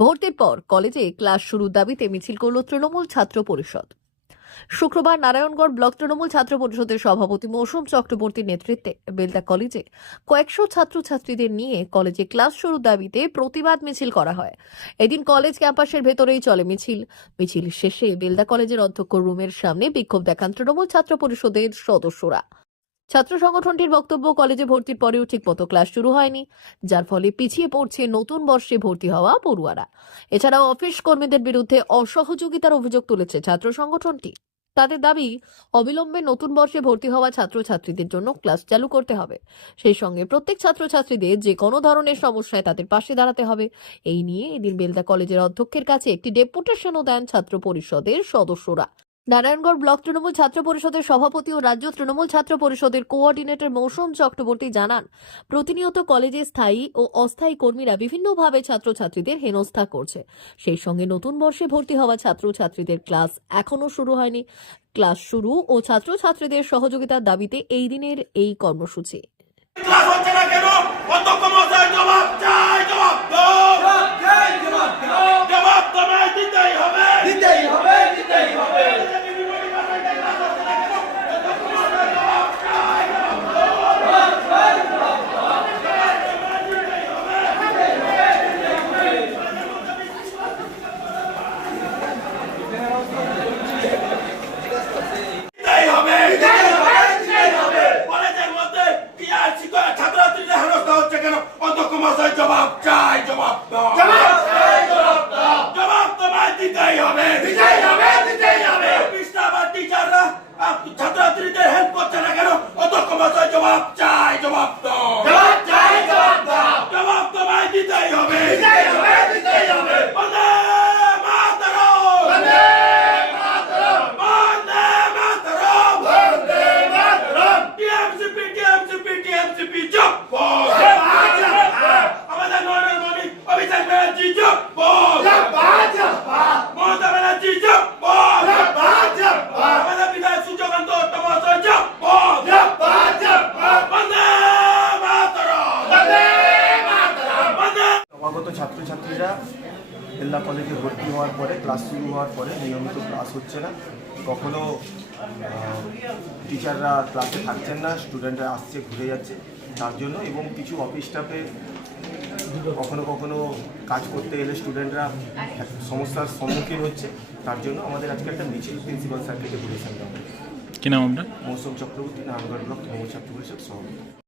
ভর্তির পর কলেজে ক্লাস শুরুর দাবিতে মিছিল করল তৃণমূল ছাত্র পরিষদ। শুক্রবার নারায়ণগড় ব্লক তৃণমূল ছাত্র পরিষদের সভাপতি মৌসুম চক্রবর্তীর নেতৃত্বে বেলদা কলেজে কয়েকশো ছাত্রছাত্রীদের নিয়ে কলেজে ক্লাস শুরুর দাবিতে প্রতিবাদ মিছিল করা হয়। এদিন কলেজ ক্যাম্পাসের ভেতরেই চলে মিছিল। মিছিল শেষে বেলদা কলেজের অধ্যক্ষ রুমের সামনে বিক্ষোভ দেখান তৃণমূল ছাত্র পরিষদের সদস্যরা। ছাত্র সংগঠনটির বক্তব্য, কলেজে ভর্তির পরেও ঠিকমতো ক্লাস শুরু হয়নি, যার ফলে পিছিয়ে পড়ছে নতুন বর্ষে ভর্তি হওয়া পড়ুয়ারা। এছাড়াও অফিস কর্মীদের বিরুদ্ধে অসহযোগিতার অভিযোগ তুলেছে ছাত্র সংগঠনটি। তাদের দাবি, অবিলম্বে নতুন বর্ষে ভর্তি হওয়া ছাত্রছাত্রীদের জন্য ক্লাস চালু করতে হবে। সেই সঙ্গে প্রত্যেক ছাত্রছাত্রীদের যে কোনো ধরনের সমস্যায় তাদের পাশে দাঁড়াতে হবে। এই নিয়ে এদিন বেলদা কলেজের অধ্যক্ষের কাছে একটি ডেপুটেশনও দেন ছাত্র পরিষদের সদস্যরা। নারায়ণগড় ব্লক তৃণমূল ছাত্র পরিষদের সভাপতি ও রাজ্য তৃণমূল ছাত্র পরিষদের কোঅর্ডিনেটর মৌসুম চক্রবর্তী জানান, প্রতিনিয়ত কলেজে স্থায়ী ও অস্থায়ী কর্মীরা বিভিন্নভাবে ছাত্রছাত্রীদের হেনস্থা করছে। সেই সঙ্গে নতুন বর্ষে ভর্তি হওয়া ছাত্রছাত্রীদের ক্লাস এখনও শুরু হয়নি। ক্লাস শুরু ও ছাত্রছাত্রীদের সহযোগিতার দাবিতে এই দিনের এই কর্মসূচি ক্লাস হচ্ছে না কেন অধ্যক্ষ মহাশয় জবাব চাই জবাব দাও জবাব তোমায় দিতেই হবে দিতেই হবে দিতেই হবে দিতেই হবে কলেজের মধ্যে কি আর শিক্ষক- ছাত্রছাত্রীদের হেনস্থা হচ্ছে কেন অধ্যক্ষ মহাশয় জবাব চাই জবাব দাও জবাব তোমায় দিতেই হবে দিতেই হবে দিতেই হবে। অফিসটা টিচাররা ছাত্রছাত্রীদের হেল্প করছে না কেন? অধ্যক্ষ মহাশয় জবাব চাই জবাব নবাগত ছাত্রছাত্রীরা বেল্লা কলেজে ভর্তি হওয়ার পরে ক্লাস শুরু হওয়ার পরে নিয়মিত ক্লাস হচ্ছে না। কখনো টিচাররা ক্লাসে থাকছেন না স্টুডেন্টরা আসছে ঘুরে যাচ্ছে। তার জন্য এবং কিছু অফিস স্টাফে কখনো কখনো কাজ করতে এলে স্টুডেন্টরা সমস্যার সম্মুখীন হচ্ছে। তার জন্য আমাদের আজকে একটা মিছিল প্রিন্সিপাল স্যারকে ডেপুটেশন দেওয়া। কি নাম আপনার? মৌসুম চক্রবর্তী নারায়ণগড় ব্লক ছাত্র পরিষদ সভাপতি।